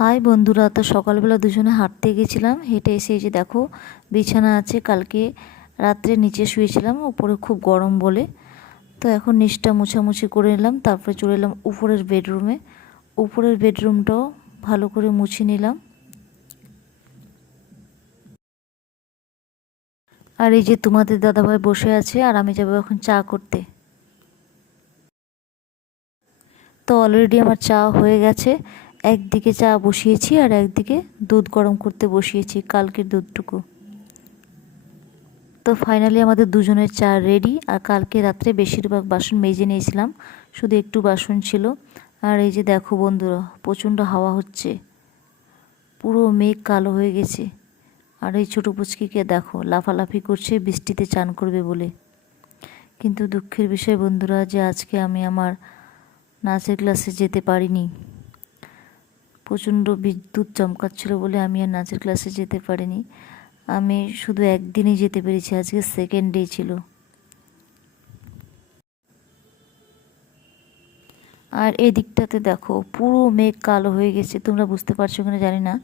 High বন্ধুরা, তো সকালবেলা দুজনে হাঁটতে গেছিলাম। হেঁটে এসে এই যে দেখো বিছানা আছে, কালকে রাত্রে নিচে শুয়েছিলাম, উপরে খুব গরম বলে। তো এখন নিচটা মুছামুছি করে নিলাম, তারপরে চলে এলাম উপরের বেডরুমে। উপরের বেডরুমটাও ভালো করে মুছে নিলাম। আর এই যে তোমাদের দাদাভাই বসে আছে, আর আমি যাবো এখন চা করতে। তো অলরেডি আমার চা হয়ে গেছে। একদিকে চা বসিয়েছি আর একদিকে দুধ গরম করতে বসিয়েছি, কালকের দুধটুকু। তো ফাইনালি আমাদের দুজনের চা রেডি। আর কালকে রাত্রে বেশিরভাগ বাসন মেজে নিয়েছিলাম, শুধু একটু বাসন ছিল। আর এই যে দেখো বন্ধুরা, প্রচণ্ড হাওয়া হচ্ছে, পুরো মেঘ কালো হয়ে গেছে। আর এই ছোটো পুচকিকে দেখো লাফালাফি করছে বৃষ্টিতে চান করবে বলে। কিন্তু দুঃখের বিষয় বন্ধুরা, যে আজকে আমি আমার নাচের ক্লাসে যেতে পারিনি। প্রচণ্ড বিদ্যুৎ চমকাচ্ছিল বলে আমি আর নাচের ক্লাসে যেতে পারিনি। আমি শুধু একদিনই যেতে পেরেছি, আজকে সেকেন্ড ডে ছিল। আর এই দিকটাতে দেখো পুরো মেঘ কালো হয়ে গেছে, তোমরা বুঝতে পারছো কিনা জানি না।